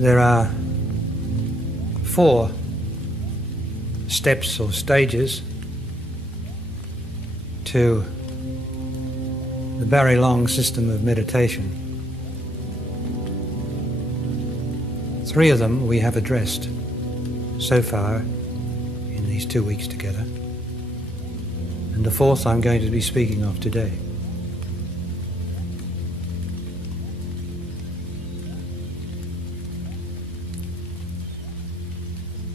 there are 4 steps or stages to the very long system of meditation. 3 of them we have addressed so far in these 2 weeks together, and the 4th I'm going to be speaking of today.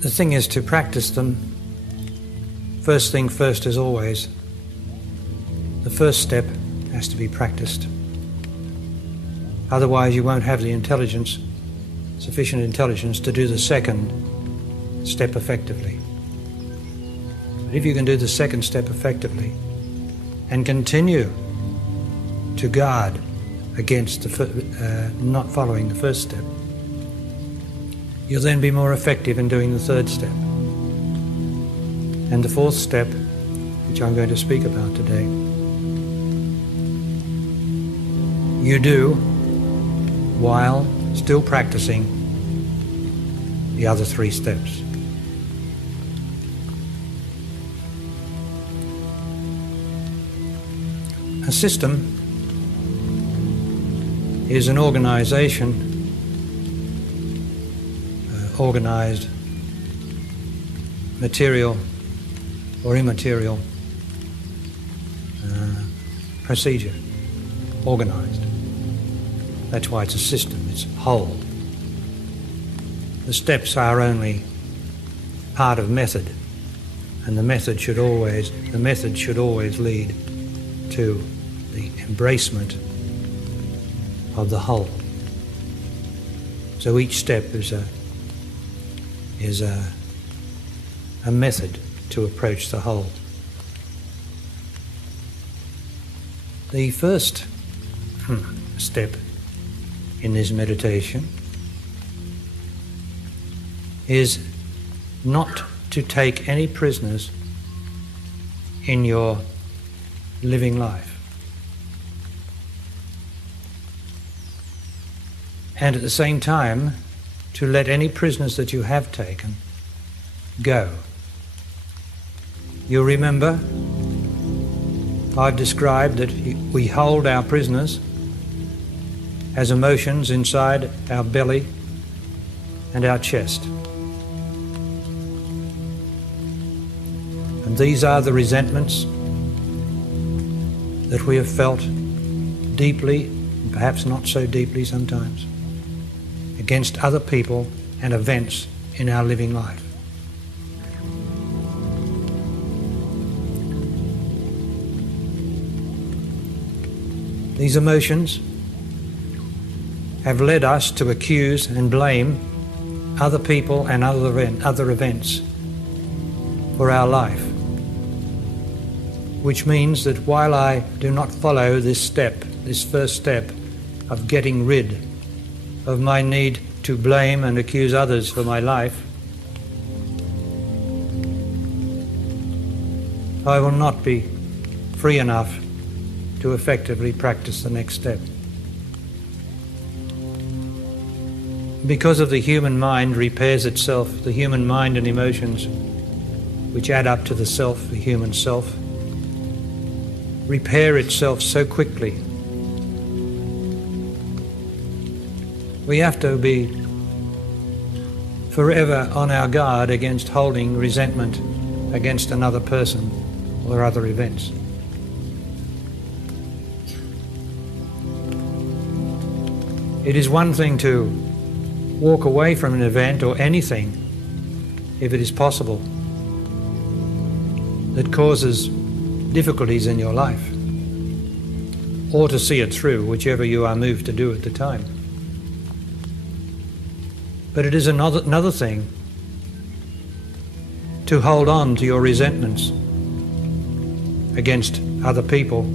The thing is to practice them. First thing first, as always, the first step has to be practiced. Otherwise you won't have the intelligence, sufficient intelligence, to do the second step effectively. But if you can do the second step effectively and continue to guard against not following the first step, you'll then be more effective in doing the third step. And the 4th step, which I'm going to speak about today, you do while still practicing the other 3 steps. A system is an organization, organized, material or immaterial procedure, organized. That's why it's a system, it's whole. The steps are only part of method, and the method should always lead to the embracement of the whole. So each step is a method to approach the whole. The first step in this meditation is not to take any prisoners in your living life. And at the same time, to let any prisoners that you have taken go. You'll remember I've described that we hold our prisoners as emotions inside our belly and our chest. And these are the resentments that we have felt deeply, and perhaps not so deeply sometimes, against other people and events in our living life. These emotions have led us to accuse and blame other people and other events for our life, which means that while I do not follow this first step of getting rid of my need to blame and accuse others for my life, I will not be free enough to effectively practice the next step. Because of the human mind repairs itself, the human mind and emotions which add up to the self, the human self, repair itself so quickly. We have to be forever on our guard against holding resentment against another person or other events. It is one thing to walk away from an event or anything, if it is possible, that causes difficulties in your life, or to see it through, whichever you are moved to do at the time. But it is another thing to hold on to your resentments against other people,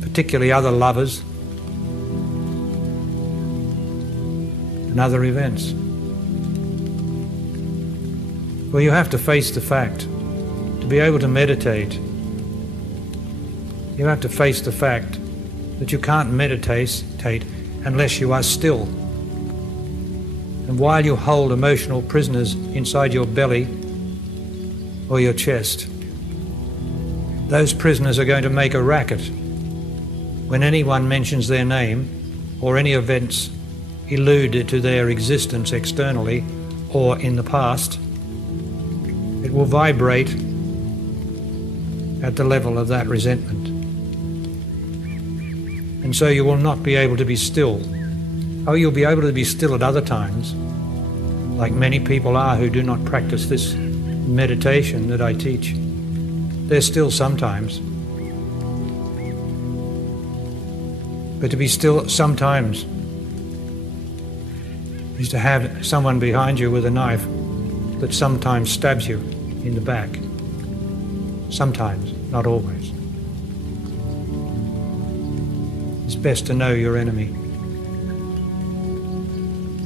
particularly other lovers and other events. Well, you have to face the fact. To be able to meditate, you have to face the fact that you can't meditate unless you are still. And while you hold emotional prisoners inside your belly or your chest, those prisoners are going to make a racket when anyone mentions their name or any events alluded to their existence externally or in the past. It will vibrate at the level of that resentment. And so you will not be able to be still. Oh, you'll be able to be still at other times, like many people are who do not practice this meditation that I teach. They're still sometimes. But to be still sometimes is to have someone behind you with a knife that sometimes stabs you in the back. Sometimes, not always. It's best to know your enemy,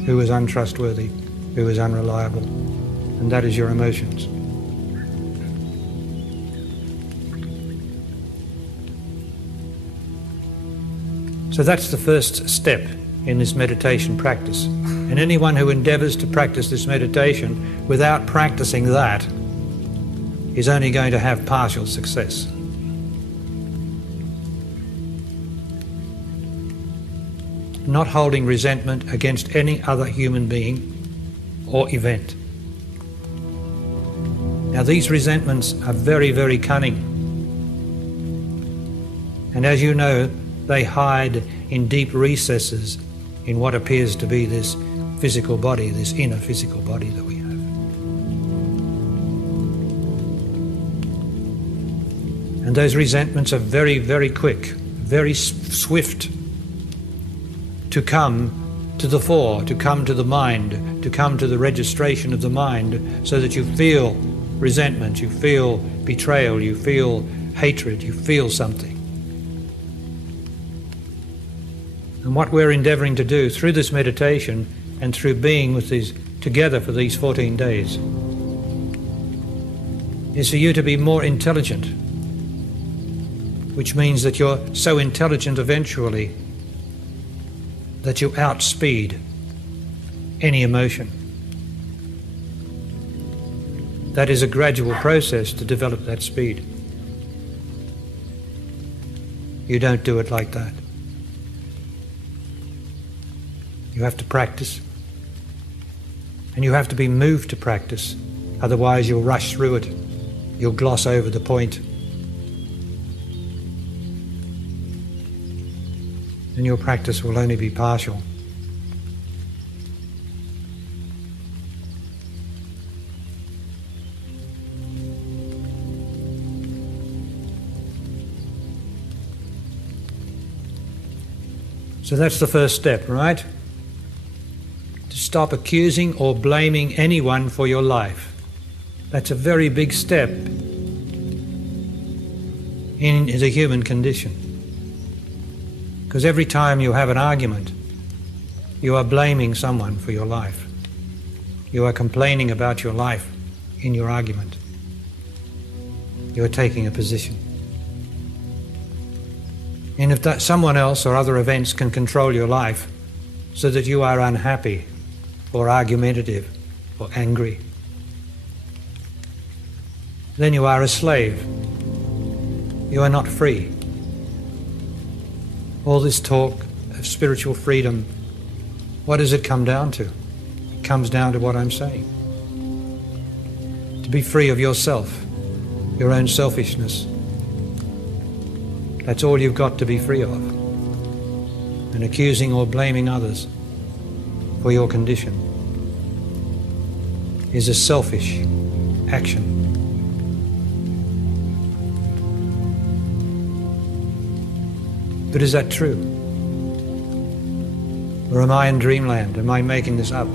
who is untrustworthy, who is unreliable, and that is your emotions. So that's the first step in this meditation practice. And anyone who endeavors to practice this meditation without practicing that is only going to have partial success. Not holding resentment against any other human being or event. Now these resentments are very, very cunning. And as you know, they hide in deep recesses in what appears to be this physical body, this inner physical body that we have. And those resentments are very, very quick, very swift to come to the fore, to come to the mind, to come to the registration of the mind, so that you feel resentment, you feel betrayal, you feel hatred, you feel something. And what we're endeavoring to do through this meditation and through being with these together for these 14 days is for you to be more intelligent, which means that you're so intelligent eventually that you outspeed any emotion. That is a gradual process to develop that speed. You don't do it like that. You have to practice, and you have to be moved to practice, otherwise you'll rush through it, you'll gloss over the point, and your practice will only be partial. So that's the first step, right? To stop accusing or blaming anyone for your life. That's a very big step in the human condition. Because every time you have an argument, you are blaming someone for your life. You are complaining about your life in your argument. You are taking a position. And if that someone else or other events can control your life so that you are unhappy or argumentative or angry, then you are a slave. You are not free. All this talk of spiritual freedom, what does it come down to? It comes down to what I'm saying. To be free of yourself, your own selfishness. That's all you've got to be free of. And accusing or blaming others for your condition is a selfish action. But is that true? Or am I in dreamland? Am I making this up?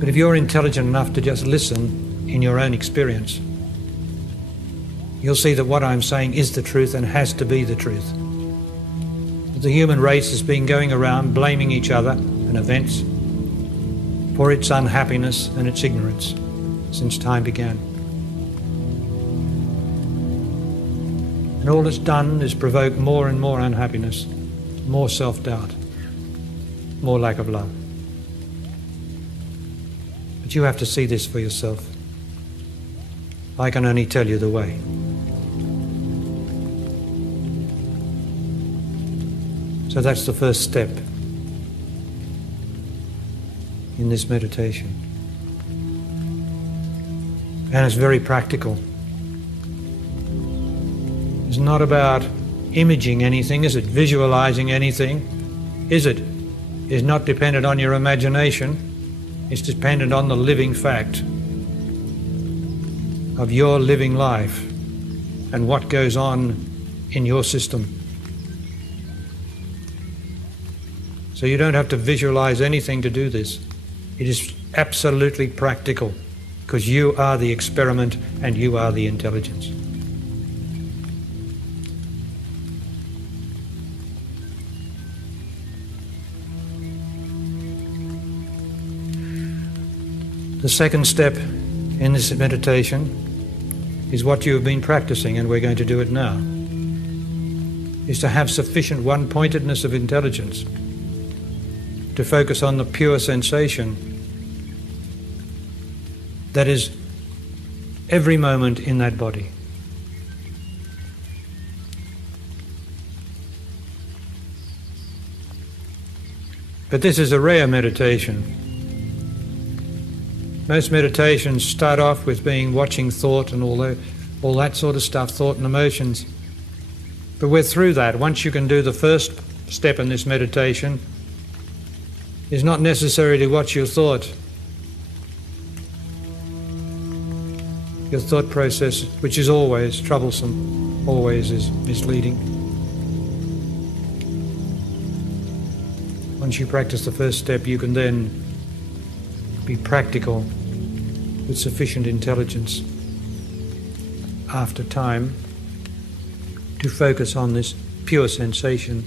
But if you're intelligent enough to just listen in your own experience, you'll see that what I'm saying is the truth and has to be the truth. That the human race has been going around blaming each other and events for its unhappiness and its ignorance since time began. And all it's done is provoke more and more unhappiness, more self-doubt, more lack of love. But you have to see this for yourself. I can only tell you the way. So that's the first step in this meditation. And it's very practical. It's not about imaging anything, is it? Visualizing anything, is it? It's not dependent on your imagination. It's dependent on the living fact of your living life and what goes on in your system. So you don't have to visualize anything to do this. It is absolutely practical because you are the experiment and you are the intelligence. The second step in this meditation is what you have been practicing, and we're going to do it now, is to have sufficient one-pointedness of intelligence to focus on the pure sensation that is every moment in that body. But this is a rare meditation. Most meditations start off with watching thought and all that sort of stuff, thought and emotions. But we're through that. Once you can do the first step in this meditation, it's not necessary to watch your thought. Your thought process, which is always troublesome, always is misleading. Once you practice the first step, you can then be practical with sufficient intelligence after time to focus on this pure sensation,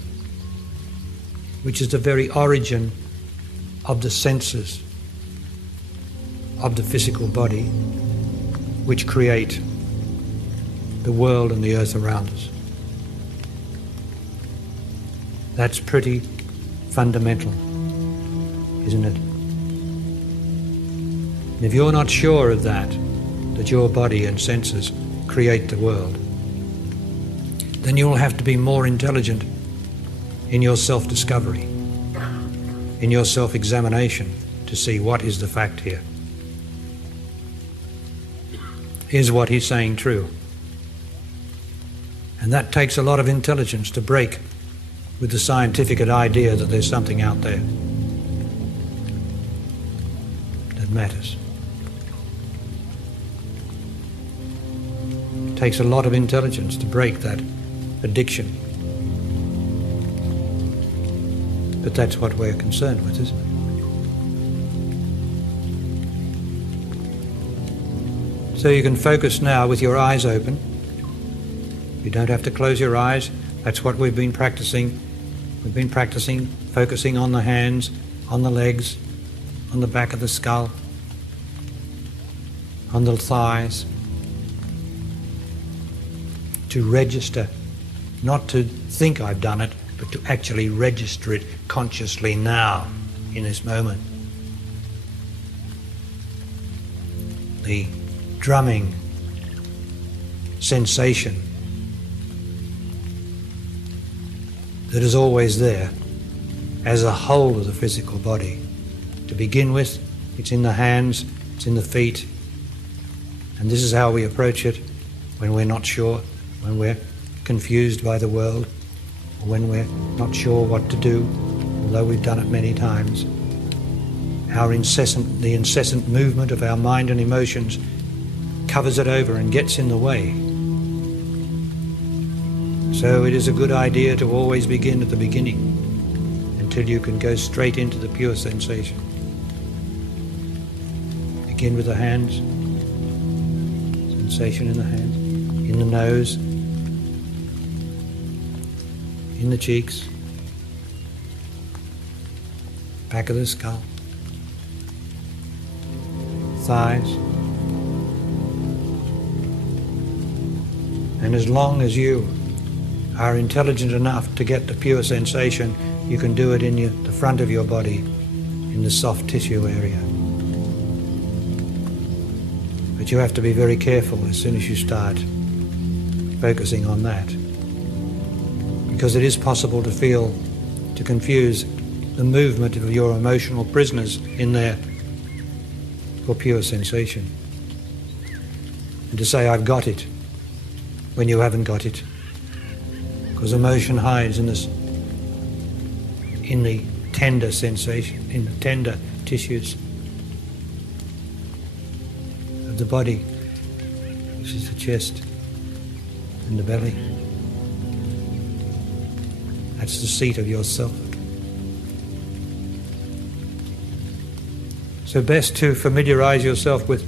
which is the very origin of the senses of the physical body, which create the world and the earth around us. That's pretty fundamental, isn't it? And if you're not sure of that your body and senses create the world, then you'll have to be more intelligent in your self-discovery, in your self-examination to see what is the fact here. Is what he's saying true? And that takes a lot of intelligence to break with the scientific idea that there's something out there that matters. It takes a lot of intelligence to break that addiction. But that's what we're concerned with, isn't it? So you can focus now with your eyes open. You don't have to close your eyes. That's what we've been practicing. We've been practicing focusing on the hands, on the legs, on the back of the skull, on the thighs, to register, not to think I've done it, but to actually register it consciously now, in this moment. The drumming sensation that is always there as a whole of the physical body. To begin with, it's in the hands, it's in the feet, and this is how we approach it when we're not sure, when we're confused by the world, or when we're not sure what to do, although we've done it many times. The incessant movement of our mind and emotions covers it over and gets in the way. So it is a good idea to always begin at the beginning until you can go straight into the pure sensation. Begin with the hands, sensation in the hands, in the nose, in the cheeks, back of the skull, thighs. And as long as you are intelligent enough to get the pure sensation, you can do it in the front of your body, in the soft tissue area. But you have to be very careful as soon as you start focusing on that, because it is possible to confuse the movement of your emotional prisoners in there for pure sensation, and to say, I've got it, when you haven't got it, because emotion hides in the tender sensation, in the tender tissues of the body, which is the chest and the belly. That's the seat of yourself. So best to familiarize yourself with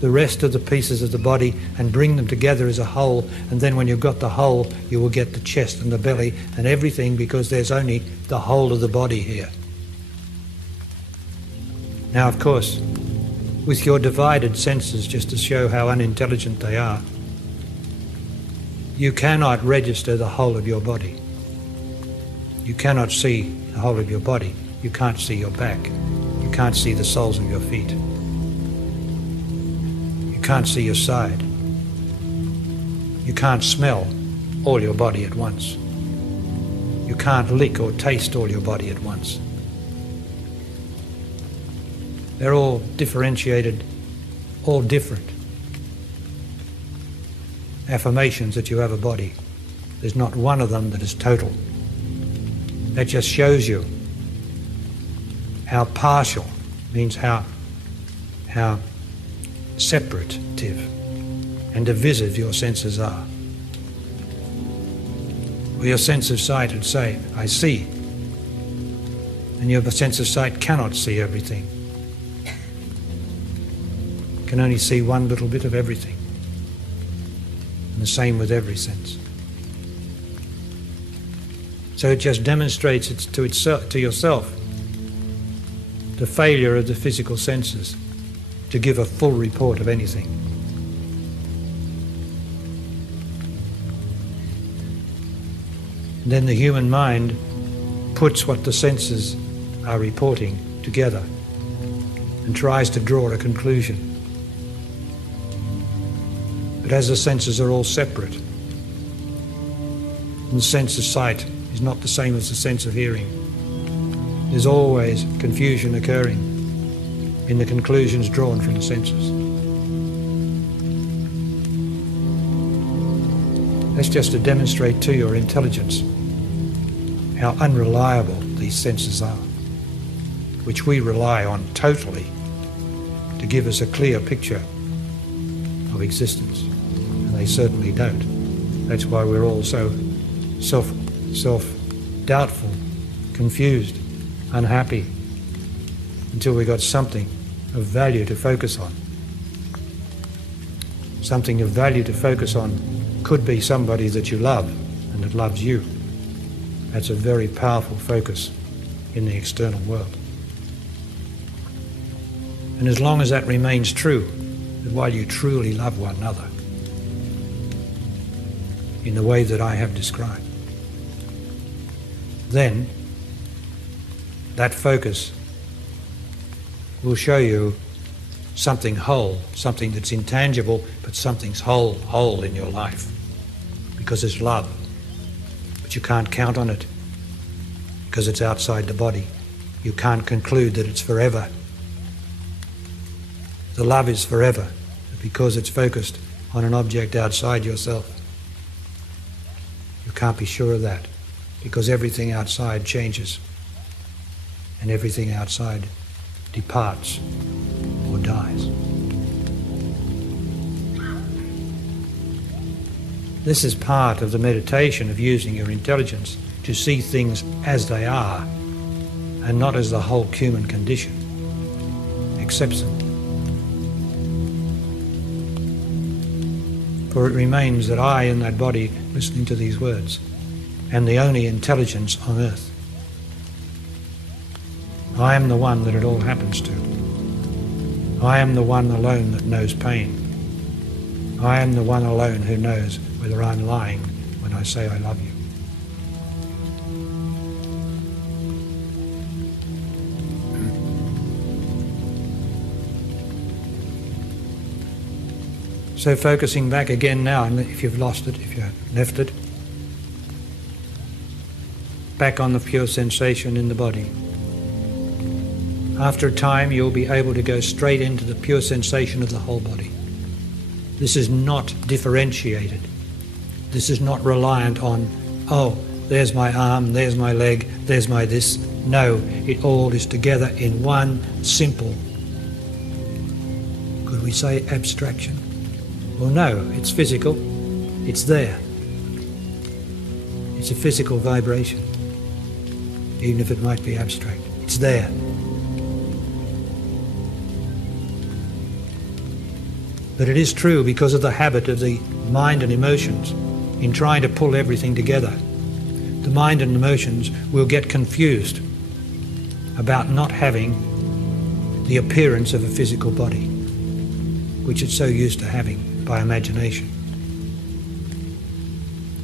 the rest of the pieces of the body and bring them together as a whole, and then when you've got the whole, you will get the chest and the belly and everything, because there's only the whole of the body here. Now, of course, with your divided senses, just to show how unintelligent they are, you cannot register the whole of your body. You cannot see the whole of your body. You can't see your back. You can't see the soles of your feet. You can't see your side. You can't smell all your body at once. You can't lick or taste all your body at once. They're all differentiated, all different affirmations that you have a body. There's not one of them that is total. That just shows you how partial, means how separative and divisive your senses are. Well, your sense of sight would say, I see. And your sense of sight cannot see everything. Can only see one little bit of everything. And the same with every sense. So it just demonstrates to yourself the failure of the physical senses to give a full report of anything. And then the human mind puts what the senses are reporting together and tries to draw a conclusion. But as the senses are all separate, and the sense of sight is not the same as the sense of hearing, there's always confusion occurring in the conclusions drawn from the senses. That's just to demonstrate to your intelligence how unreliable these senses are, which we rely on totally to give us a clear picture of existence. And they certainly don't. That's why we're all so self-doubtful, confused, unhappy, until we got something of value to focus on. Something of value to focus on could be somebody that you love and that loves you. That's a very powerful focus in the external world. And as long as that remains true, that while you truly love one another in the way that I have described, then that focus will show you something whole, something that's intangible, but something's whole in your life, because it's love. But you can't count on it because it's outside the body. You can't conclude that it's forever. The love is forever, but because it's focused on an object outside yourself, you can't be sure of that, because everything outside changes and everything outside departs or dies. This is part of the meditation of using your intelligence to see things as they are and not as the whole human condition accepts them. For it remains that I in that body, listening to these words, am the only intelligence on earth. I am the one that it all happens to. I am the one alone that knows pain. I am the one alone who knows whether I'm lying when I say I love you. So focusing back again now, and if you've lost it, if you've left it, back on the pure sensation in the body. After a time, you'll be able to go straight into the pure sensation of the whole body. This is not differentiated. This is not reliant on, oh, there's my arm, there's my leg, there's my this. No, it all is together in one simple, could we say abstraction? Well, no, it's physical. It's there. It's a physical vibration, even if it might be abstract. It's there. But it is true because of the habit of the mind and emotions in trying to pull everything together. The mind and emotions will get confused about not having the appearance of a physical body, which it's so used to having by imagination.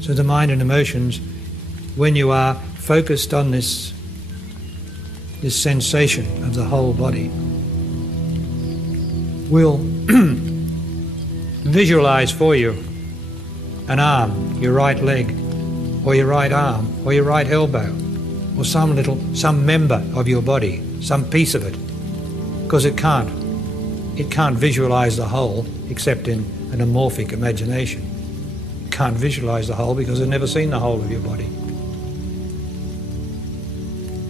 So the mind and emotions, when you are focused on this sensation of the whole body, will visualize for you an arm, your right leg, or your right arm, or your right elbow, or some member of your body, some piece of it, because it can't visualize the whole except in an amorphic imagination. It can't visualize the whole because it's never seen the whole of your body.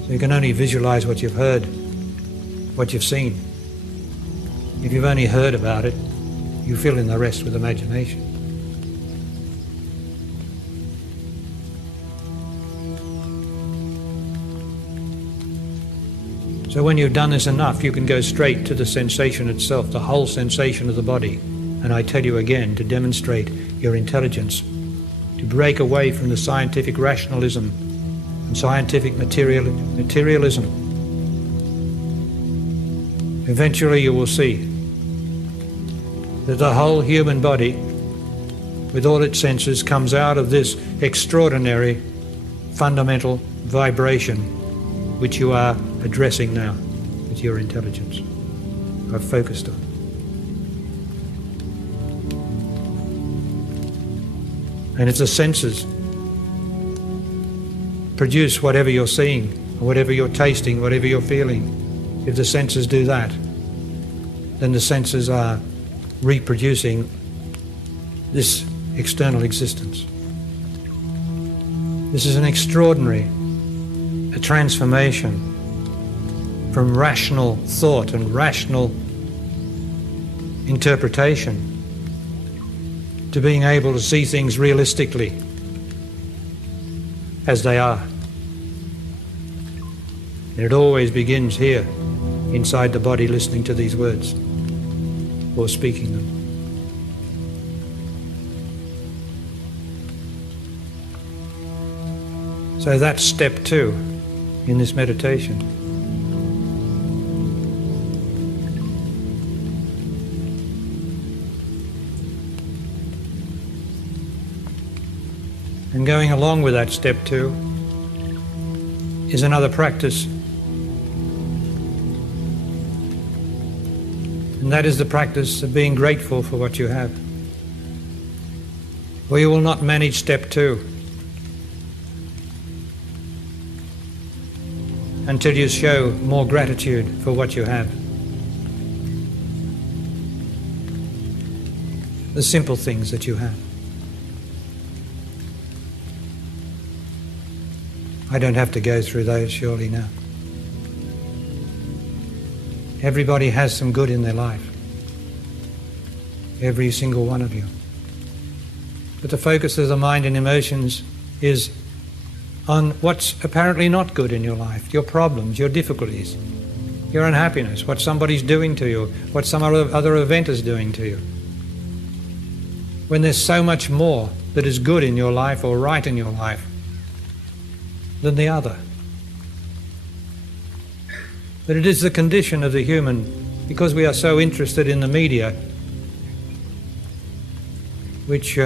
So you can only visualize what you've heard, what you've seen. If you've only heard about it, you fill in the rest with imagination. So when you've done this enough, you can go straight to the sensation itself, the whole sensation of the body. And I tell you again, to demonstrate your intelligence, to break away from the scientific rationalism and scientific materialism. Eventually you will see that the whole human body, with all its senses, comes out of this extraordinary fundamental vibration which you are addressing now with your intelligence. I've focused on. And if the senses produce whatever you're seeing, or whatever you're tasting, whatever you're feeling, if the senses do that, then the senses are reproducing this external existence. This is an extraordinary transformation from rational thought and rational interpretation to being able to see things realistically as they are. And it always begins here, inside the body, listening to these words or speaking them. So that's step 2 in this meditation. And going along with that step 2 is another practice. And that is the practice of being grateful for what you have. Or you will not manage step 2 until you show more gratitude for what you have. The simple things that you have. I don't have to go through those surely now. Everybody has some good in their life. Every single one of you. But the focus of the mind and emotions is on what's apparently not good in your life, your problems, your difficulties, your unhappiness, what somebody's doing to you, what some other event is doing to you. When there's so much more that is good in your life or right in your life than the other. But it is the condition of the human, because we are so interested in the media, which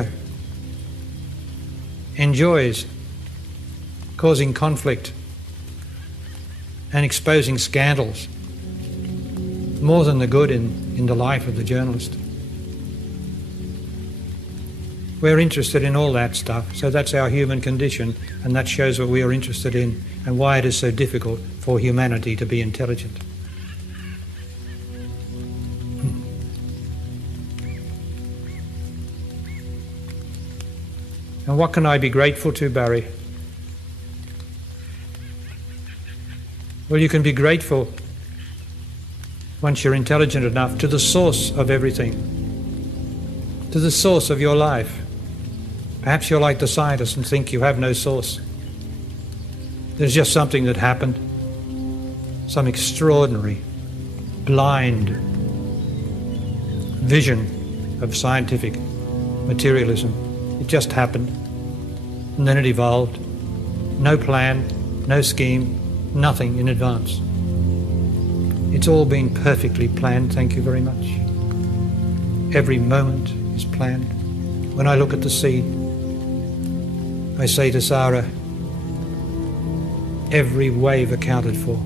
enjoys causing conflict and exposing scandals more than the good in the life of the journalist. We're interested in all that stuff, so that's our human condition, and that shows what we are interested in and why it is so difficult for humanity to be intelligent. And what can I be grateful to, Barry? Well, you can be grateful, once you're intelligent enough, to the source of everything, to the source of your life. Perhaps you're like the scientists and think you have no source. There's just something that happened, some extraordinary, blind vision of scientific materialism. It just happened, and then it evolved. No plan, no scheme, nothing in advance. It's all been perfectly planned, thank you very much. Every moment is planned. When I look at the sea, I say to Sarah, every wave accounted for,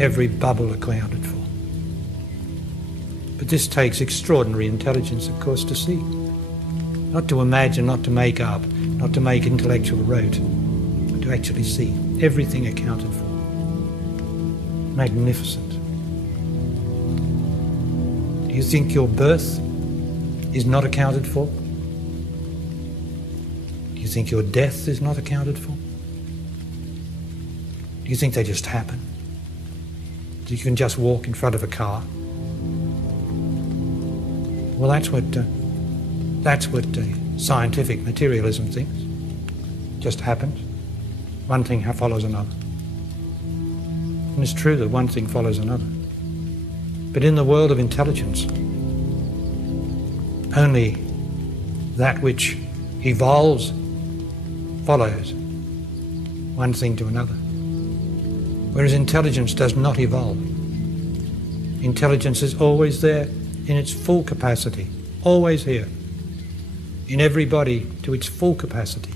every bubble accounted for. But this takes extraordinary intelligence, of course, to see. Not to imagine, not to make up, not to make intellectual rote, but to actually see everything accounted for. Magnificent. Do you think your birth is not accounted for? Do you think your death is not accounted for? Do you think they just happen? That you can just walk in front of a car? Well, that's what scientific materialism thinks. Just happens. One thing follows another. And it's true that one thing follows another. But in the world of intelligence, only that which evolves follows one thing to another. Whereas intelligence does not evolve. Intelligence is always there in its full capacity, always here, in everybody to its full capacity.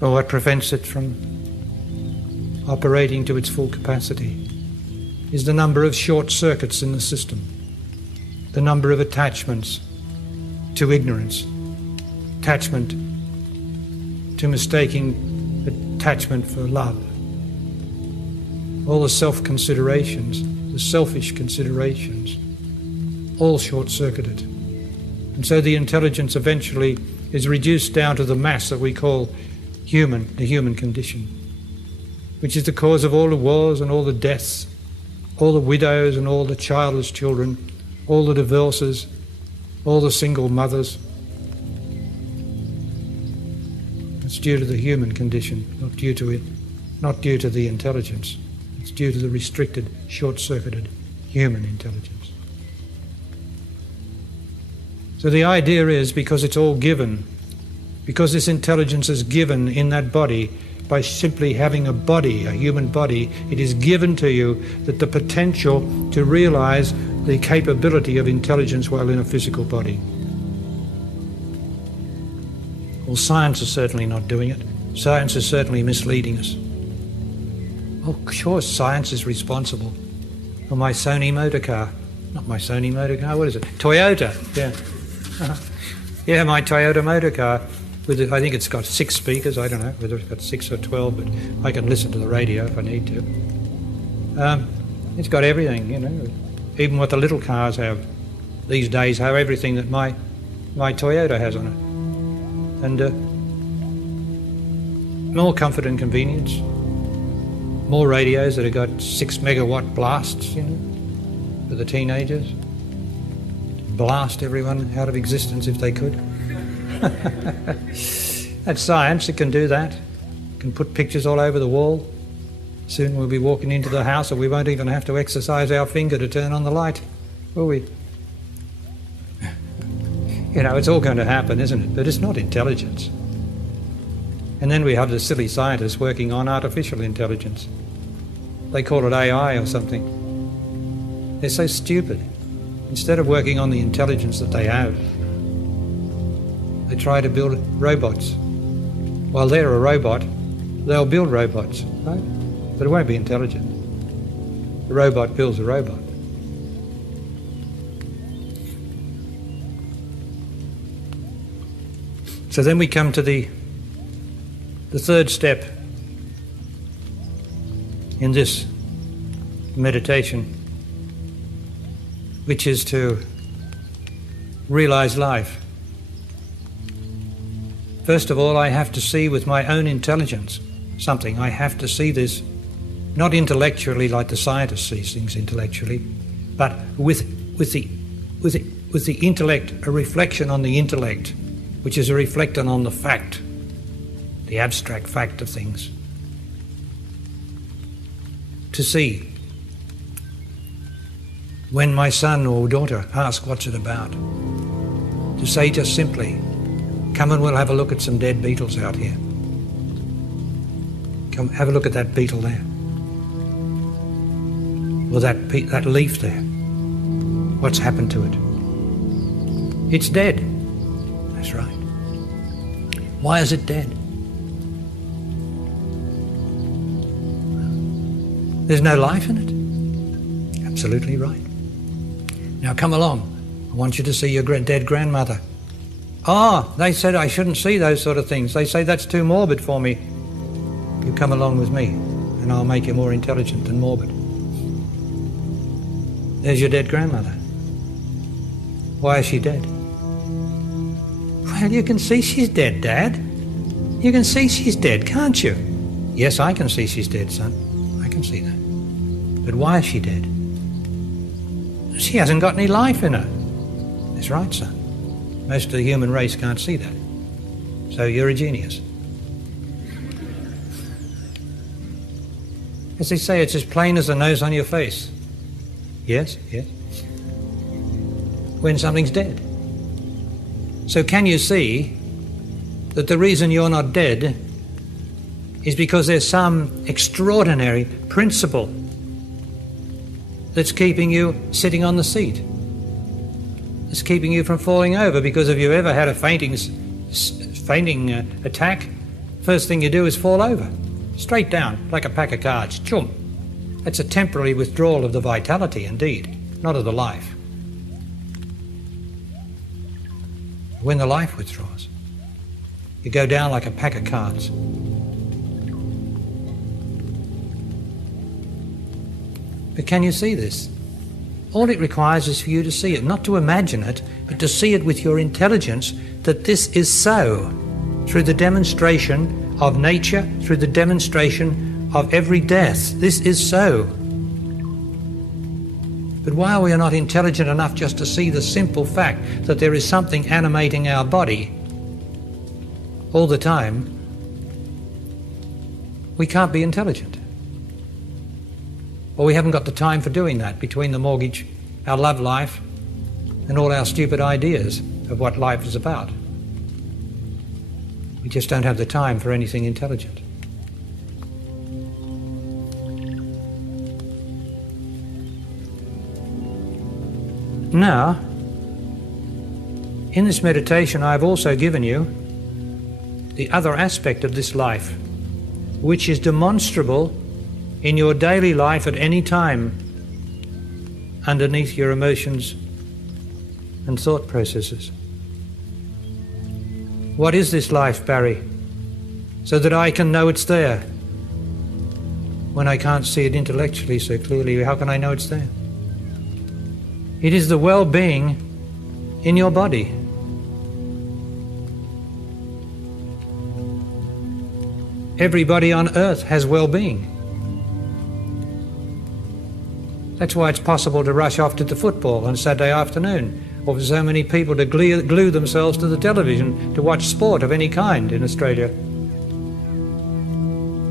Well, what prevents it from operating to its full capacity is the number of short circuits in the system, the number of attachments to ignorance, attachment to mistaking attachment for love, all the self-considerations, the selfish considerations, all short-circuited. And so the intelligence eventually is reduced down to the mass that we call human, the human condition, which is the cause of all the wars and all the deaths, all the widows and all the childless children, all the divorces, all the single mothers. It's due to the human condition, not due to it, not due to the intelligence. It's due to the restricted, short-circuited human intelligence. So the idea is, because it's all given, because this intelligence is given in that body, by simply having a body, a human body, it is given to you that the potential to realize the capability of intelligence while in a physical body. Well, science is certainly not doing it. Science is certainly misleading us. Oh, sure, science is responsible for my Sony motor car. Not my Sony motor car, what is it? Toyota, yeah. Yeah, my Toyota motor car. I think it's got 6 speakers, I don't know whether it's got 6 or 12, but I can listen to the radio if I need to. It's got everything, you know, even what the little cars have these days have everything that my Toyota has on it. And more comfort and convenience, more radios that have got 6 megawatt blasts, you know, for the teenagers. Blast everyone out of existence if they could. That's science, it can do that. It can put pictures all over the wall. Soon we'll be walking into the house and we won't even have to exercise our finger to turn on the light, will we? You know, it's all going to happen, isn't it? But it's not intelligence. And then we have the silly scientists working on artificial intelligence. They call it AI or something. They're so stupid. Instead of working on the intelligence that they have, they try to build robots. While they're a robot, they'll build robots, right? But it won't be intelligent. The robot builds a robot. So then we come to the third step in this meditation, which is to realize life. First of all, I have to see with my own intelligence something. I have to see this not intellectually like the scientist sees things intellectually, but with the intellect, a reflection on the intellect, which is a reflection on the fact, the abstract fact of things. To see, when my son or daughter ask what's it about, to say just simply, come and we'll have a look at some dead beetles out here. Come have a look at that beetle there. Or that leaf there. What's happened to it? It's dead. That's right. Why is it dead? There's no life in it. Absolutely right. Now come along. I want you to see your dead grandmother. Ah, they said I shouldn't see those sort of things. They say that's too morbid for me. You come along with me and I'll make you more intelligent than morbid. There's your dead grandmother. Why is she dead? Well, you can see she's dead, Dad. You can see she's dead, can't you? Yes, I can see she's dead, son. I can see that. But why is she dead? She hasn't got any life in her. That's right, son. Most of the human race can't see that. So you're a genius. As they say, it's as plain as the nose on your face. Yes, yes. When something's dead. So can you see that the reason you're not dead is because there's some extraordinary principle that's keeping you sitting on the seat? It's keeping you from falling over, because if you ever had a fainting attack, first thing you do is fall over. Straight down, like a pack of cards. Chum. That's a temporary withdrawal of the vitality, indeed, not of the life. When the life withdraws, you go down like a pack of cards. But can you see this? All it requires is for you to see it, not to imagine it, but to see it with your intelligence, that this is so, through the demonstration of nature, through the demonstration of every death. This is so. But while we are not intelligent enough just to see the simple fact that there is something animating our body all the time, we can't be intelligent. Or we haven't got the time for doing that between the mortgage, our love life, and all our stupid ideas of what life is about. We just don't have the time for anything intelligent. Now, in this meditation, I've also given you the other aspect of this life, which is demonstrable in your daily life at any time underneath your emotions and thought processes. What is this life, Barry? So that I can know it's there. When I can't see it intellectually so clearly, how can I know it's there? It is the well-being in your body. Everybody on earth has well-being. That's why it's possible to rush off to the football on Saturday afternoon, or for so many people to glue themselves to the television to watch sport of any kind in Australia.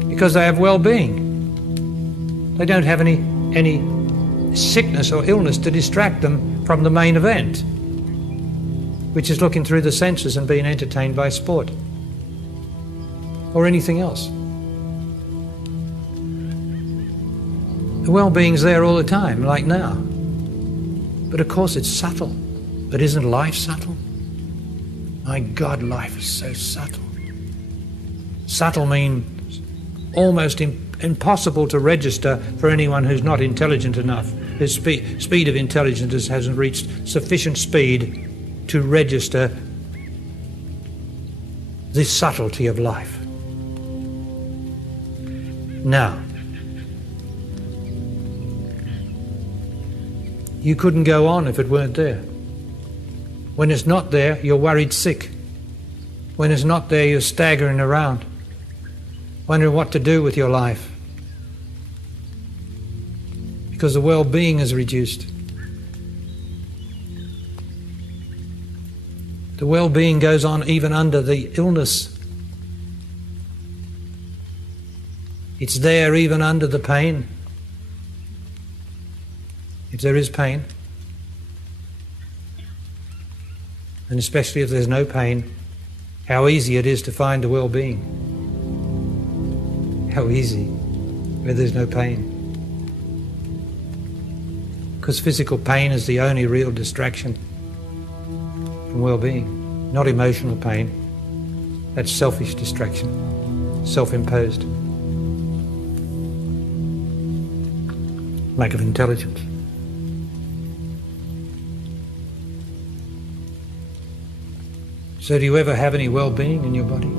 Because they have well-being. They don't have any sickness or illness to distract them from the main event, which is looking through the senses and being entertained by sport or anything else. The well-being's there all the time, like now. But of course it's subtle. But isn't life subtle? My God, life is so subtle. Subtle means almost impossible to register for anyone who's not intelligent enough. His speed of intelligence hasn't reached sufficient speed to register this subtlety of life. Now, you couldn't go on if it weren't there. When it's not there, you're worried sick. When it's not there, you're staggering around, wondering what to do with your life, because the well-being is reduced. The well-being goes on even under the illness. It's there even under the pain. If there is pain, and especially if there's no pain, how easy it is to find the well-being. How easy where there's no pain. Because physical pain is the only real distraction from well-being, not emotional pain. That's selfish distraction, self-imposed. Lack of intelligence. So do you ever have any well-being in your body?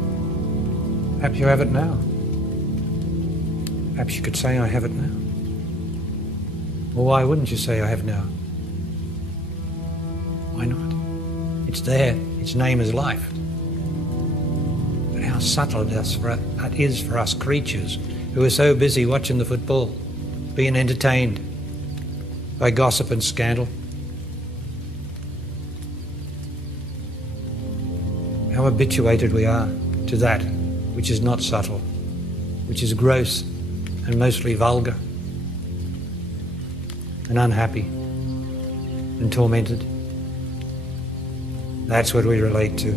Perhaps you have it now. Perhaps you could say, I have it now. Well, why wouldn't you say, I have now? Why not? It's there. Its name is life. But how subtle that is for us creatures who are so busy watching the football, being entertained by gossip and scandal. How habituated we are to that which is not subtle, which is gross and mostly vulgar and unhappy and tormented. That's what we relate to,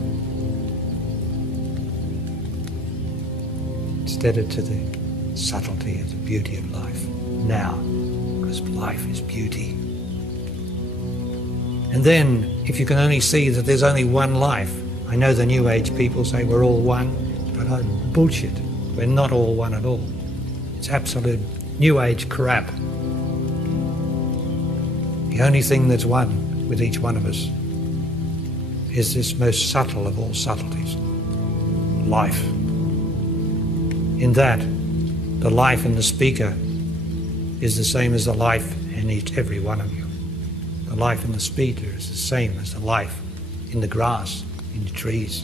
instead of to the subtlety of the beauty of life now, because life is beauty. And then, if you can only see that there's only one life, I know the New Age people say we're all one, but bullshit. We're not all one at all. It's absolute New Age crap. The only thing that's one with each one of us is this most subtle of all subtleties, life. In that, the life in the speaker is the same as the life in every one of you. The life in the speaker is the same as the life in the grass, in the trees,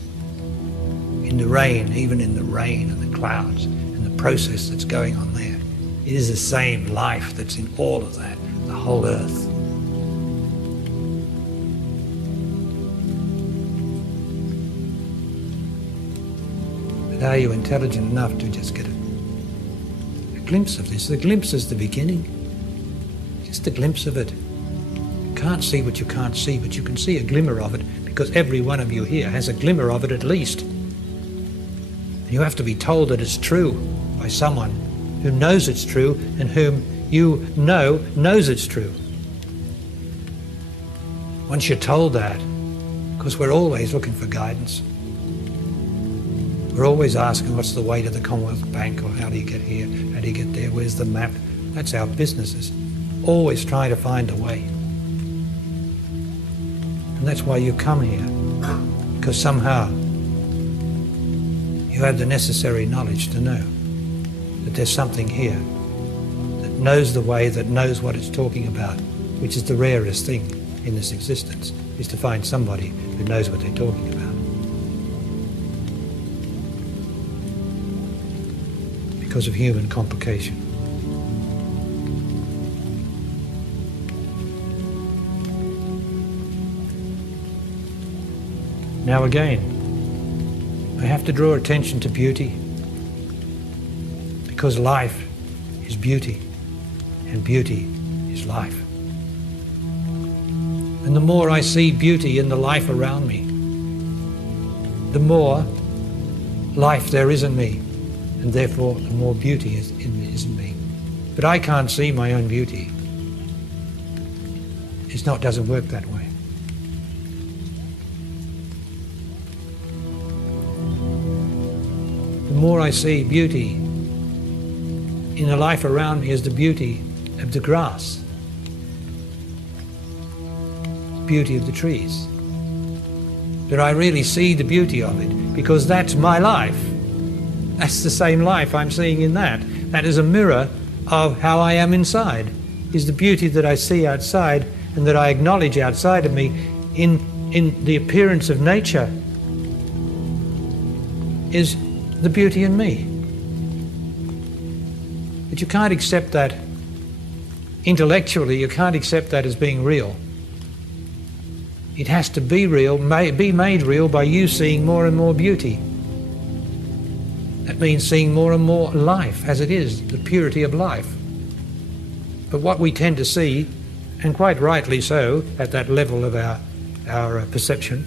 in the rain, even in the rain and the clouds and the process that's going on there. It is the same life that's in all of that, the whole earth. But are you intelligent enough to just get a glimpse of this? The glimpse is the beginning. Just a glimpse of it. You can't see what you can't see, but you can see a glimmer of it, because every one of you here has a glimmer of it at least. And you have to be told that it's true by someone who knows it's true and whom you know knows it's true. Once you're told that, because we're always looking for guidance. We're always asking what's the way to the Commonwealth Bank, or how do you get here, how do you get there, where's the map? That's our businesses. Always trying to find a way. And that's why you come here, because somehow you have the necessary knowledge to know that there's something here that knows the way, that knows what it's talking about, which is the rarest thing in this existence, is to find somebody who knows what they're talking about. Because of human complication. Now again, I have to draw attention to beauty, because life is beauty, and beauty is life. And the more I see beauty in the life around me, the more life there is in me, and therefore the more beauty is in me. But I can't see my own beauty. It doesn't work that way. The more I see beauty in the life around me is the beauty of the grass, the beauty of the trees. But I really see the beauty of it because that's my life. That's the same life I'm seeing in that. That is a mirror of how I am inside, is the beauty that I see outside and that I acknowledge outside of me in the appearance of nature is the beauty in me. But you can't accept that intellectually, you can't accept that as being real. It has to be real, be made real by you seeing more and more beauty. That means seeing more and more life as it is, the purity of life. But what we tend to see, and quite rightly so, at that level of our perception,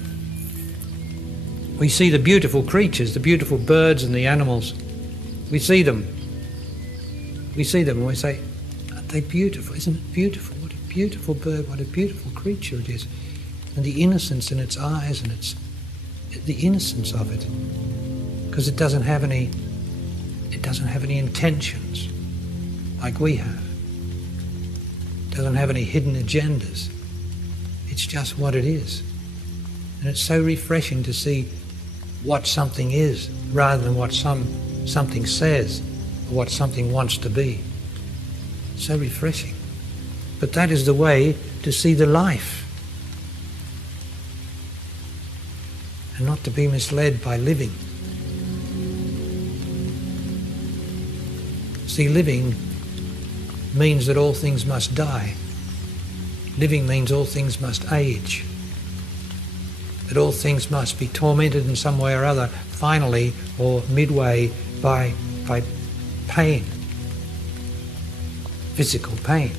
we see the beautiful creatures, the beautiful birds and the animals. We see them. We see them and we say, aren't they beautiful? Isn't it beautiful? What a beautiful bird, what a beautiful creature it is. And the innocence in its eyes and the innocence of it. Because it doesn't have any intentions like we have. It doesn't have any hidden agendas. It's just what it is. And it's so refreshing to see what something is rather than what something says or what something wants to be. So refreshing. But that is the way to see the life. And not to be misled by living. See, living means that all things must die. Living means all things must age. That all things must be tormented in some way or other, finally or midway by pain. Physical pain.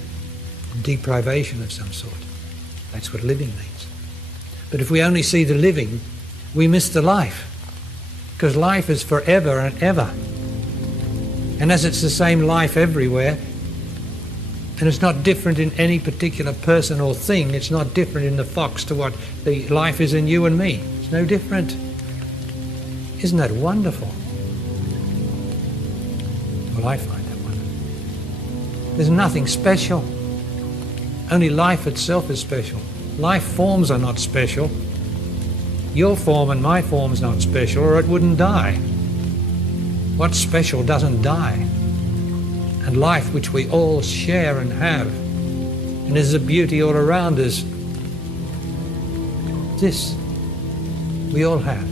Deprivation of some sort. That's what living means. But if we only see the living, we miss the life. Because life is forever and ever. And as it's the same life everywhere, and it's not different in any particular person or thing, it's not different in the fox to what the life is in you and me. It's no different. Isn't that wonderful? Well, I find that wonderful. There's nothing special. Only life itself is special. Life forms are not special. Your form and my form's not special, or it wouldn't die. What's special doesn't die. And life, which we all share and have, and is a beauty all around us, this we all have.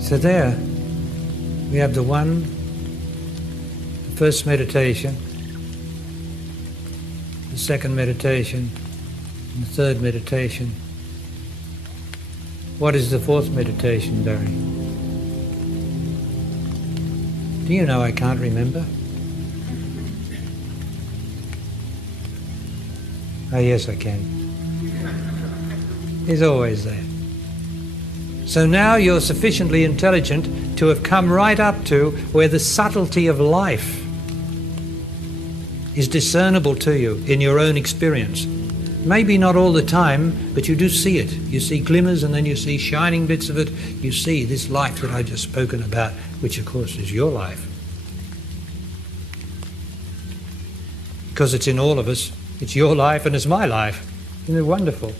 So there, we have the first meditation, the second meditation, and the third meditation. What is the fourth meditation, Barry? Do you know I can't remember? Oh yes, I can. He's always there. So now you're sufficiently intelligent to have come right up to where the subtlety of life is discernible to you in your own experience. Maybe not all the time, but you do see it. You see glimmers and then you see shining bits of it. You see this life that I've just spoken about, which of course is your life. Because it's in all of us. It's your life and it's my life. Isn't it wonderful?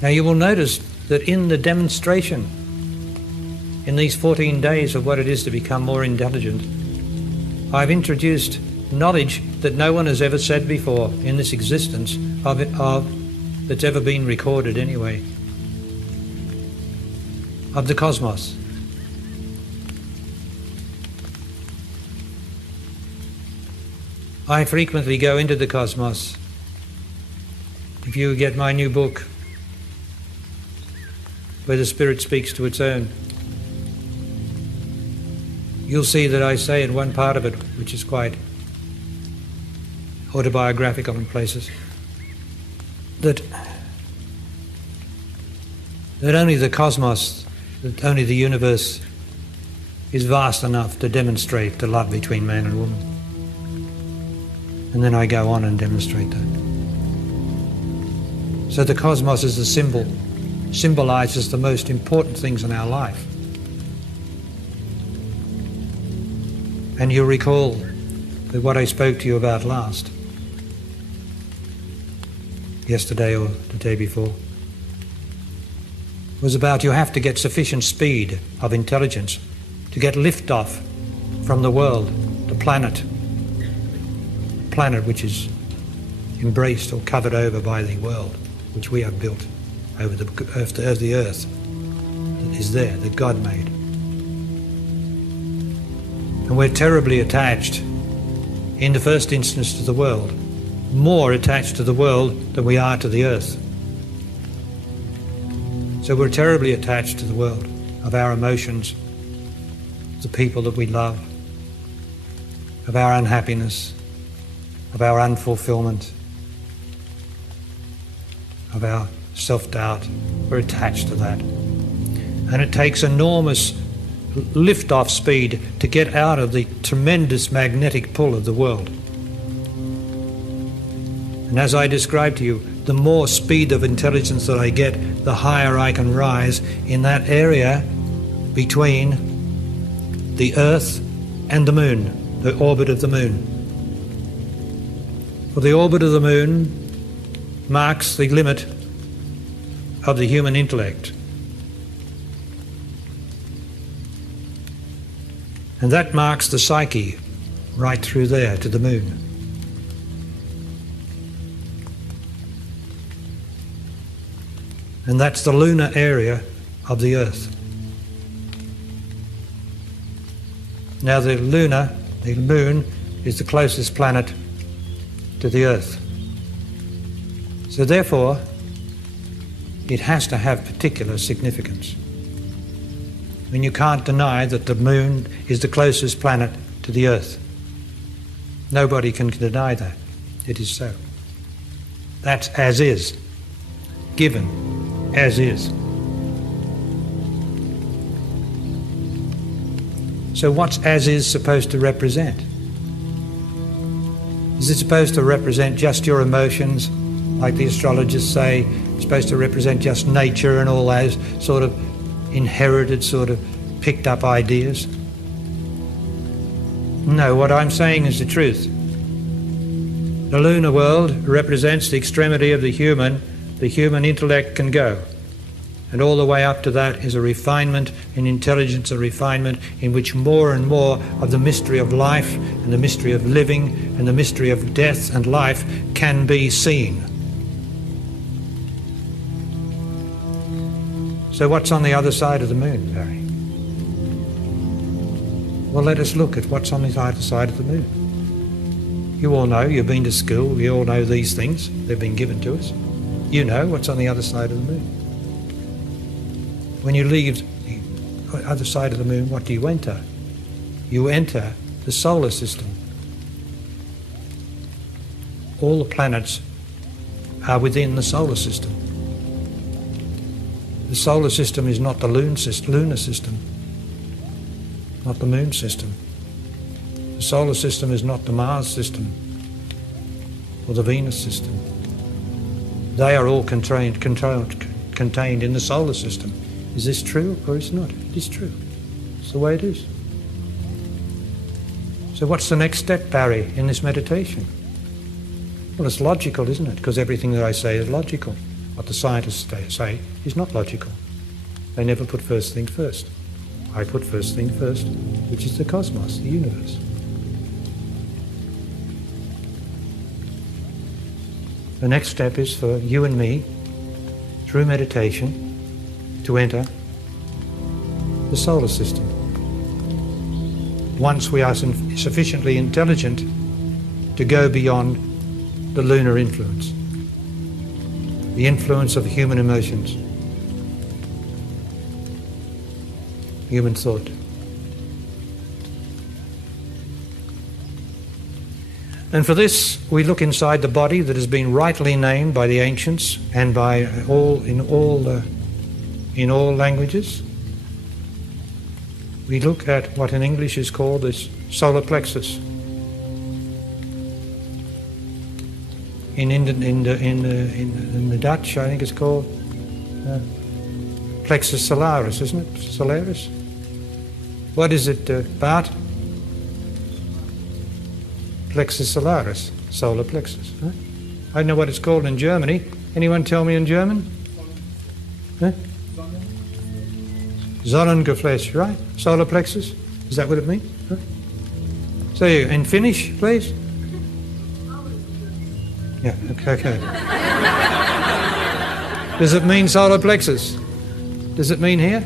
Now you will notice that in the demonstration, in these 14 days of what it is to become more intelligent, I've introduced knowledge that no one has ever said before in this existence that's ever been recorded anyway, of the cosmos. I frequently go into the cosmos. If you get my new book, Where the Spirit Speaks to Its Own, you'll see that I say in one part of it, which is quite autobiographical in places, that only the cosmos, that only the universe is vast enough to demonstrate the love between man and woman. And then I go on and demonstrate that. So the cosmos is a symbol, symbolizes the most important things in our life. And you'll recall that what I spoke to you about last, yesterday or the day before, was about you have to get sufficient speed of intelligence to get liftoff from the world, the planet which is embraced or covered over by the world, which we have built over the earth that is there, that God made. And we're terribly attached, in the first instance, to the world, more attached to the world than we are to the earth. So we're terribly attached to the world, of our emotions, the people that we love, of our unhappiness, of our unfulfillment, of our self-doubt. We're attached to that. And it takes enormous lift-off speed to get out of the tremendous magnetic pull of the world. And as I described to you, the more speed of intelligence that I get, the higher I can rise in that area between the Earth and the Moon, the orbit of the Moon. For the orbit of the Moon marks the limit of the human intellect. And that marks the psyche right through there to the Moon. And that's the lunar area of the Earth. Now the Moon, is the closest planet to the Earth. So therefore, it has to have particular significance. I mean, you can't deny that the Moon is the closest planet to the Earth. Nobody can deny that. It is so. That's as is, given as is. So what's as is supposed to represent? Is it supposed to represent just your emotions, like the astrologers say? It's supposed to represent just nature and all those sort of inherited, sort of picked up ideas? No, what I'm saying is the truth. The lunar world represents the extremity of the human intellect can go. And all the way up to that is a refinement in intelligence, a refinement in which more and more of the mystery of life and the mystery of living and the mystery of death and life can be seen. So what's on the other side of the Moon, Barry? Well, let us look at what's on the other side of the Moon. You all know, you've been to school, you all know these things, they've been given to us. You know what's on the other side of the Moon. When you leave the other side of the Moon, what do you enter? You enter the solar system. All the planets are within the solar system. The solar system is not the lunar system, not the Moon system. The solar system is not the Mars system or the Venus system. They are all contained in the solar system. Is this true or is it not? It is true. It's the way it is. So what's the next step, Barry, in this meditation? Well, it's logical, isn't it? Because everything that I say is logical. What the scientists say is not logical. They never put first thing first. I put first thing first, which is the cosmos, the universe. The next step is for you and me, through meditation, to enter the solar system. Once we are sufficiently intelligent to go beyond the lunar influence, the influence of human emotions, human thought. And for this, we look inside the body that has been rightly named by the ancients and by in all languages. we look at what in English is called this solar plexus. In the Dutch, I think it's called plexus solaris, isn't it? Solaris? What is it, Bart? Plexus solaris, solar plexus. Huh? I don't know what it's called in Germany. Anyone tell me in German? Huh? Sonnengeflecht, right? Solar plexus? Is that what it means? Huh? So in Finnish, please? Yeah, okay. Does it mean solar plexus? Does it mean here?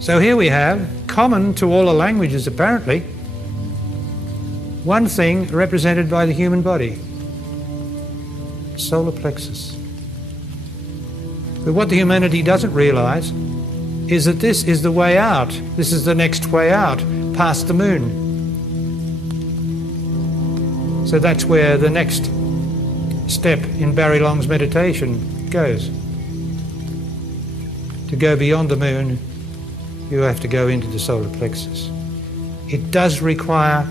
So here we have, common to all the languages apparently, one thing represented by the human body. Solar plexus. But what the humanity doesn't realize is that this is the way out. This is the next way out, past the moon. So that's where the next step in Barry Long's meditation goes. To go beyond the moon, you have to go into the solar plexus. It does require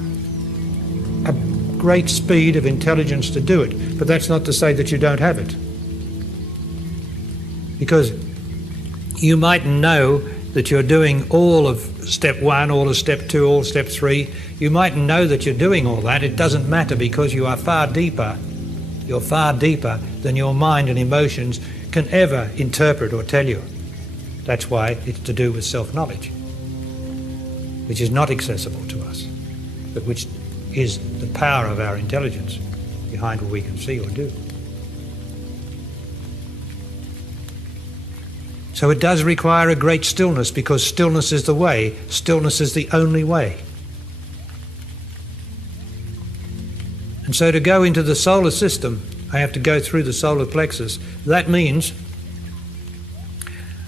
a great speed of intelligence to do it, but that's not to say that you don't have it. Because you might know that you're doing all of step 1, all of step 2, all of step 3. You might know that you're doing all that. It doesn't matter because you are far deeper. You're far deeper than your mind and emotions can ever interpret or tell you. That's why it's to do with self-knowledge, which is not accessible to us, but which is the power of our intelligence behind what we can see or do. So it does require a great stillness, because stillness is the way. Stillness is the only way. And so to go into the solar system, I have to go through the solar plexus. That means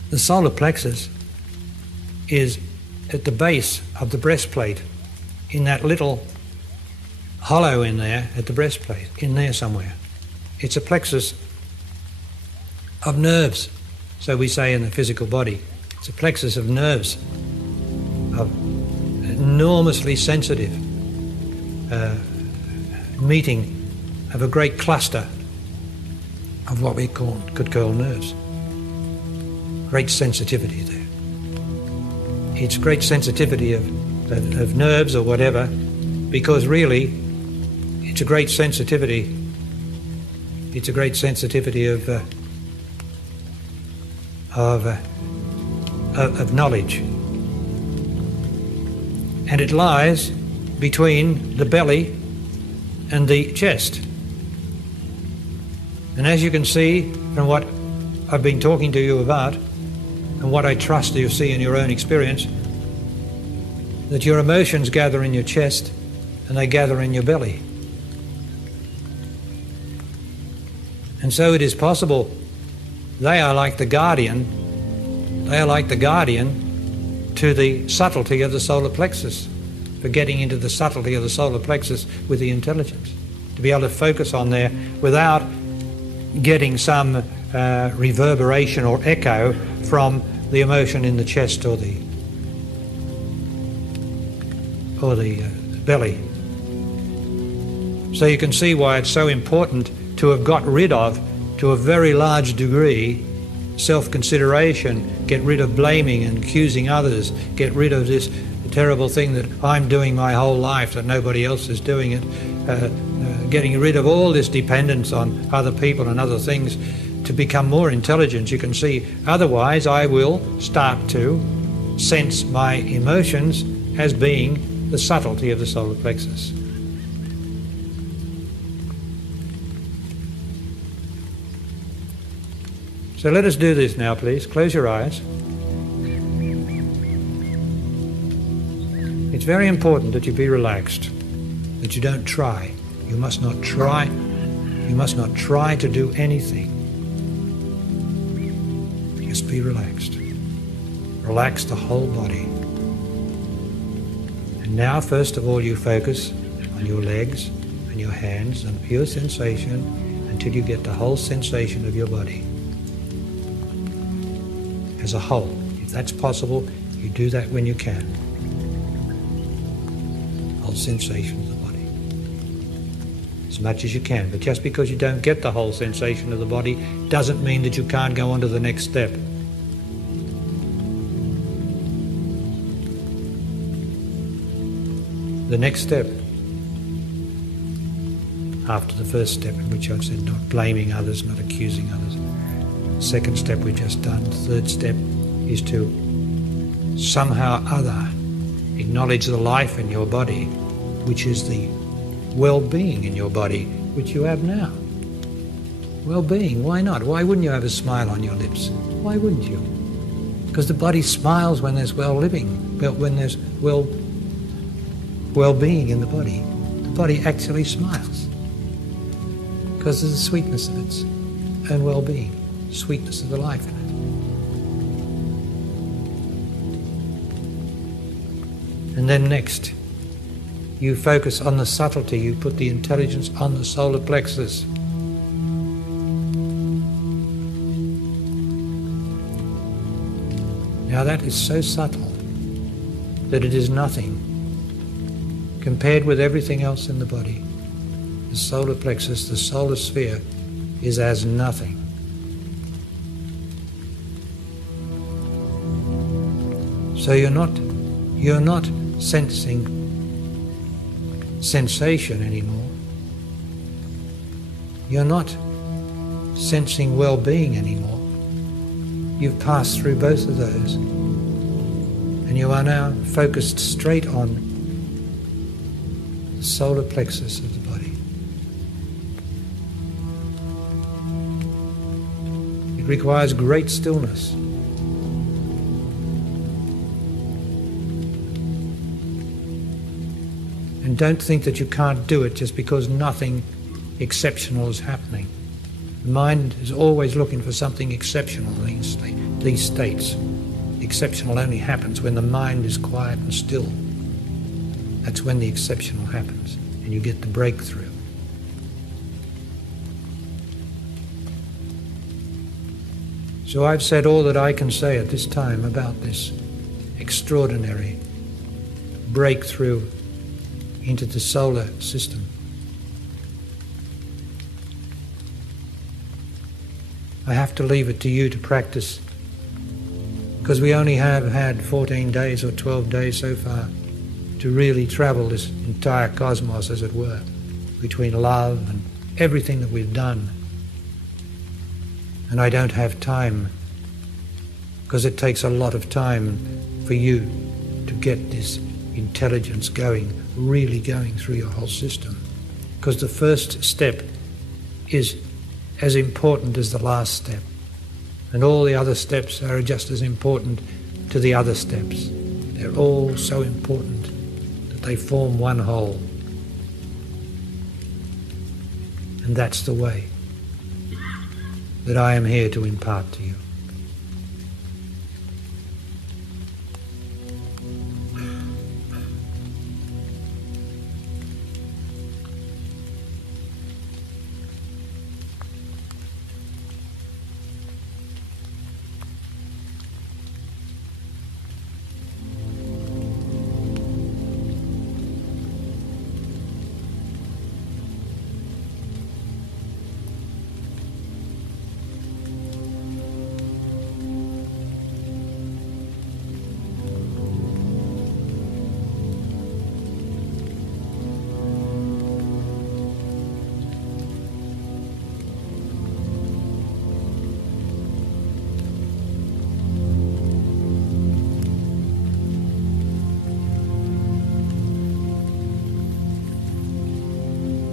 the solar plexus is at the base of the breastplate, in that little hollow in there at the breastplate, in there somewhere. It's a plexus of nerves. So we say in the physical body, it's a plexus of nerves, of enormously sensitive meeting of a great cluster of what we could call nerves. Great sensitivity there. It's great sensitivity of nerves or whatever, because really it's a great sensitivity. It's a great sensitivity of knowledge, and it lies between the belly and the chest. And as you can see from what I've been talking to you about, and what I trust you see in your own experience, that your emotions gather in your chest and they gather in your belly. And so it is possible. They are like the guardian to the subtlety of the solar plexus, for getting into the subtlety of the solar plexus with the intelligence, to be able to focus on there without getting some reverberation or echo from the emotion in the chest or the belly. So you can see why it's so important to have got rid of, to a very large degree, self-consideration, get rid of blaming and accusing others, get rid of this terrible thing that I'm doing my whole life, that nobody else is doing it, getting rid of all this dependence on other people and other things to become more intelligent. You can see, otherwise I will start to sense my emotions as being the subtlety of the solar plexus. So let us do this now, please. Close your eyes. It's very important that you be relaxed, that you don't try. You must not try. You must not try to do anything. Just be relaxed. Relax the whole body. And now, first of all, you focus on your legs and your hands and pure sensation until you get the whole sensation of your body as a whole. If that's possible, You do that when you can. Whole sensation of the body. As much as you can. But just because you don't get the whole sensation of the body doesn't mean that you can't go on to the next step. The next step, after the first step, in which I've said not blaming others, not accusing others. Second step we've just done. Third step is to somehow or other acknowledge the life in your body, which is the well-being in your body, which you have now. Well-being, why not? Why wouldn't you have a smile on your lips? Why wouldn't you? Because the body smiles when there's well-living, when there's well-being in the body. The body actually smiles because of the sweetness of its own well-being, sweetness of the life in it. And then next, you focus on the subtlety. You put the intelligence on the solar plexus. Now that is so subtle that it is nothing compared with everything else in the body. The solar plexus, the solar sphere, is as nothing. So you're not sensing sensation anymore. You're not sensing well-being anymore. You've passed through both of those, and you are now focused straight on the solar plexus of the body. It requires great stillness. And don't think that you can't do it just because nothing exceptional is happening. The mind is always looking for something exceptional in these states. Exceptional only happens when the mind is quiet and still. That's when the exceptional happens, and you get the breakthrough. So I've said all that I can say at this time about this extraordinary breakthrough into the solar system. I have to leave it to you to practice, because we only have had 14 days or 12 days so far to really travel this entire cosmos, as it were, between love and everything that we've done. And I don't have time, because it takes a lot of time for you to get this intelligence going, really going through your whole system. Because the first step is as important as the last step. And all the other steps are just as important to the other steps. They're all so important that they form one whole. And that's the way that I am here to impart to you.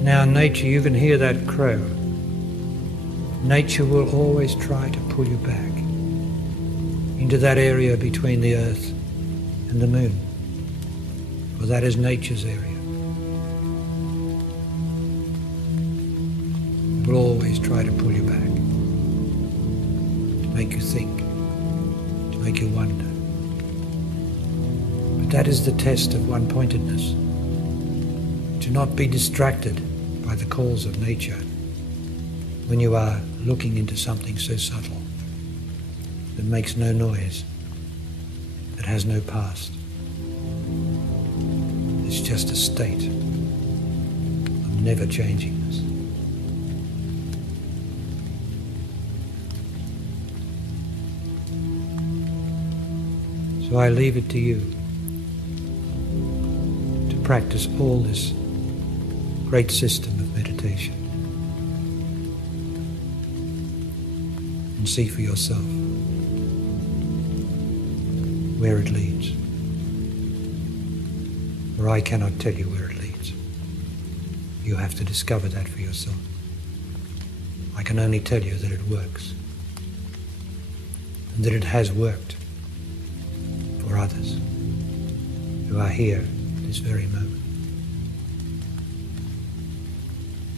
Now nature, you can hear that crow. Nature will always try to pull you back into that area between the earth and the moon, for that is nature's area. It will always try to pull you back, to make you think, to make you wonder. But that is the test of one-pointedness, to not be distracted by the calls of nature when you are looking into something so subtle that makes no noise, that has no past. It's just a state. I'm never changing this. So I leave it to you to practice all this great system of meditation and see for yourself where it leads. For I cannot tell you where it leads. You have to discover that for yourself. I can only tell you that it works, and that it has worked for others who are here this very moment,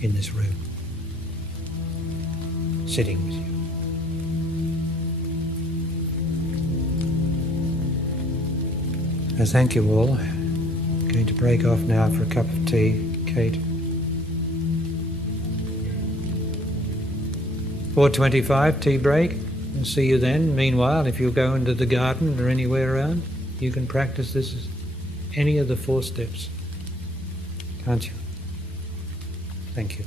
in this room, sitting with you. Thank you all. I'm going to break off now for a cup of tea, Kate. 4:25 tea break. I'll see you then. Meanwhile, if you go into the garden or anywhere around, you can practice this as any of the 4 steps. Can't you? Thank you.